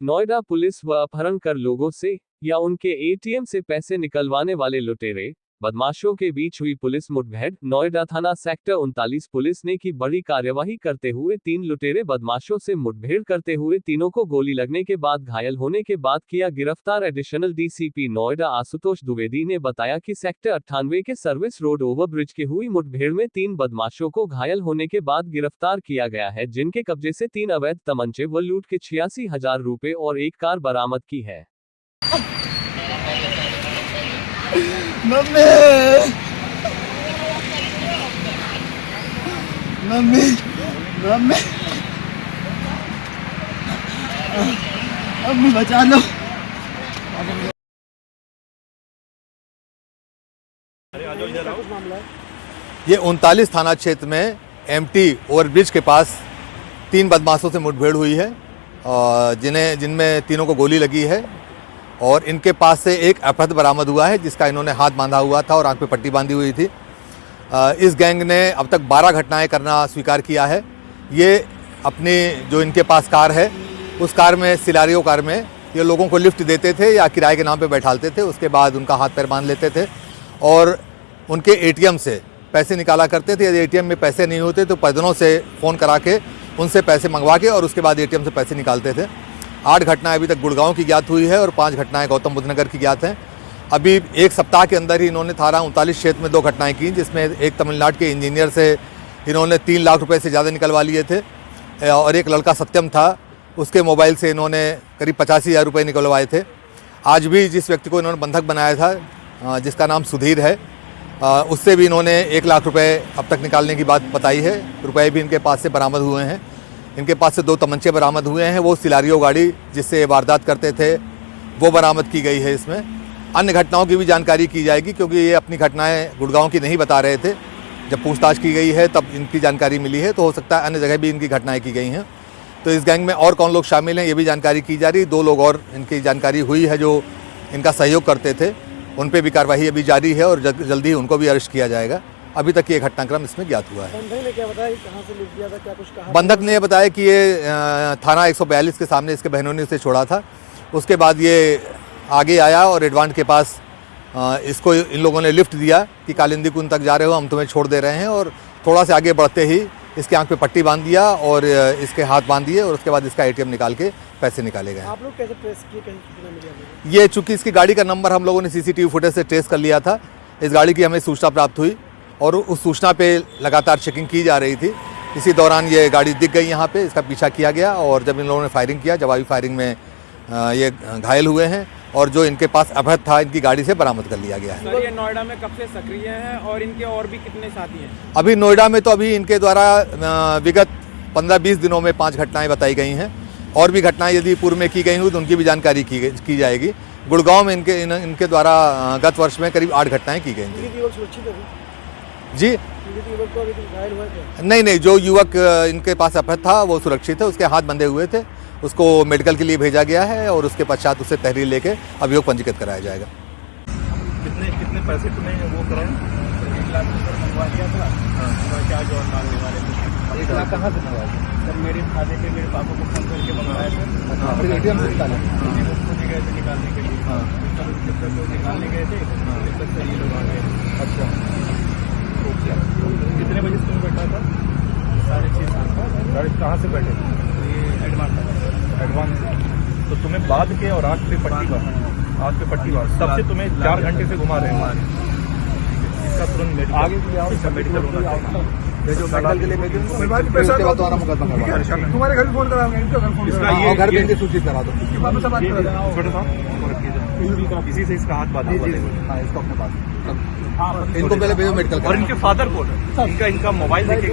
Noida police व अपहरण कर लोगों से या उनके एटीएम से पैसे निकलवाने वाले लुटेरे बदमाशों के बीच हुई पुलिस मुठभेड़। नोएडा थाना सेक्टर 39 पुलिस ने की बड़ी कार्यवाही करते हुए 3 लुटेरे बदमाशों से मुठभेड़ करते हुए तीनों को गोली लगने के बाद घायल होने के बाद किया गिरफ्तार। एडिशनल डीसीपी नोएडा आशुतोष द्विवेदी ने बताया कि सेक्टर 98 के सर्विस रोड ओवरब्रिज के हुई मुठभेड़ में 3 बदमाशों को घायल होने के बाद गिरफ्तार किया गया है, जिनके कब्जे से 3 अवैध तमंचे व लूट के 86,000 रुपए और एक कार बरामद की है। मम्मी मम्मी मम्मी मम्मी बचा लो। ये 39 थाना क्षेत्र में एमटी ओवरब्रिज के पास 3 बदमाशों से मुठभेड़ हुई है, जिनमें तीनों को गोली लगी है और इनके पास से एक अपहृत बरामद हुआ है, जिसका इन्होंने हाथ बांधा हुआ था और आंख पे पट्टी बांधी हुई थी। इस गैंग ने अब तक 12 घटनाएं करना स्वीकार किया है। ये अपनी जो इनके पास कार है, उस कार में सिलारियो कार में ये लोगों को लिफ्ट देते थे या किराए के नाम पे बैठालते थे। उसके बाद उनका हाथ पैर बांध लेते थे और उनके एटीएम से पैसे निकाला करते थे। यदि एटीएम में पैसे नहीं होते तो पैदलों से फ़ोन करा के उनसे पैसे मंगवा के और उसके बाद एटीएम से पैसे निकालते थे। 8 घटनाएं अभी तक गुड़गांव की ज्ञात हुई है और 5 घटनाएं गौतम बुद्ध नगर की ज्ञात हैं। अभी एक सप्ताह के अंदर ही इन्होंने थाना 39 क्षेत्र में 2 घटनाएं की, जिसमें एक तमिलनाडु के इंजीनियर से इन्होंने 3 लाख रुपए से ज़्यादा निकलवा लिए थे और एक लड़का सत्यम था, उसके मोबाइल से इन्होंने करीब 85,000 रुपये निकलवाए थे। आज भी जिस व्यक्ति को इन्होंने बंधक बनाया था, जिसका नाम सुधीर है, उससे भी इन्होंने 1 लाख रुपये अब तक निकालने की बात बताई है। रुपए भी इनके पास से बरामद हुए हैं। इनके पास से 2 तमंचे बरामद हुए हैं। वो सिलारियो गाड़ी जिससे वारदात करते थे वो बरामद की गई है। इसमें अन्य घटनाओं की भी जानकारी की जाएगी, क्योंकि ये अपनी घटनाएं गुड़गांव की नहीं बता रहे थे। जब पूछताछ की गई है तब इनकी जानकारी मिली है, तो हो सकता है अन्य जगह भी इनकी घटनाएं की गई हैं। तो इस गैंग में और कौन लोग शामिल हैं ये भी जानकारी की जा रही। 2 लोग और इनकी जानकारी हुई है जो इनका सहयोग करते थे, उन पर भी कार्रवाई अभी जारी है और जल्दी ही उनको भी अरेस्ट किया जाएगा। अभी तक ये घटनाक्रम इसमें ज्ञात हुआ है। बंधक ने क्या बताया, कहाँ से लूट किया था, क्या कुछ कहा? बंधक ने बताया कि ये थाना 142 के सामने इसके बहनों ने उसे छोड़ा था। उसके बाद ये आगे आया और एडवांट के पास इसको इन लोगों ने लिफ्ट दिया कि कालिंदी कुंड तक जा रहे हो, हम तुम्हें छोड़ दे रहे हैं। और थोड़ा से आगे बढ़ते ही इसके आंख पे पट्टी बांध दिया और इसके हाथ बांध दिए और उसके बाद इसका एटीएम निकाल के पैसे निकाले गए। आप लोग कैसे ट्रेस किए, कहीं कितना मिला? ये चूँकि इसकी गाड़ी का नंबर हम लोगों ने सीसीटीवी फुटेज से ट्रेस कर लिया था। इस गाड़ी की हमें सूचना प्राप्त हुई और उस सूचना पे लगातार चेकिंग की जा रही थी। इसी दौरान ये गाड़ी दिख गई यहाँ पे, इसका पीछा किया गया और जब इन लोगों ने फायरिंग किया, जवाबी फायरिंग में ये घायल हुए हैं और जो इनके पास अवैध था इनकी गाड़ी से बरामद कर लिया गया है। सर, ये नोएडा में कब से सक्रिय हैं और इनके और भी कितने साथी हैं? अभी नोएडा में तो अभी इनके द्वारा विगत 15-20 दिनों में 5 घटनाएँ बताई गई हैं और भी घटनाएँ यदि पूर्व में की गई हुई तो उनकी भी जानकारी की जाएगी। गुड़गांव में इनके द्वारा गत वर्ष में करीब 8 घटनाएँ की गई थी। जी नहीं, जो युवक इनके पास अपहृत था वो सुरक्षित है, उसके हाथ बंधे हुए थे, उसको मेडिकल के लिए भेजा गया है और उसके पश्चात उससे तहरीर लेके अभियोग पंजीकृत कराया जाएगा। कितने पैसे तुम्हें वो कराए? 1 लाख रुपये मंगवा दिया था। क्या जो मांगने वाले थे 1 लाख कहाँ से मंगवा दिया? सर, मेरे खाते पे मेरे पापा को फोन करके मंगवाया था। फिर एटीएम से निकाले? गए थे निकालने के लिए। लोग निकालने गए थे, ये लोग आ गए। अच्छा, कितने बजे तुम बैठा था? 6:30। कहाँ से बैठे थे? ये एडवांस। तो तुम्हें बांध के और आँख पे पट्टी बांध तब से तुम्हें 4 घंटे से घुमा रहे हैं। इसका तुरंत आगे मेडिकल होना चाहिए। जो मेडिकल के लिए भेजो, तुम्हारे घर फोन करा, घर पे सूचित करा दो। इसी से इसका हाथ बांधा हुआ है। इसको अपने पास इनको पहले भेजो मेडिकल। और इनके फादर को इनका मोबाइल देके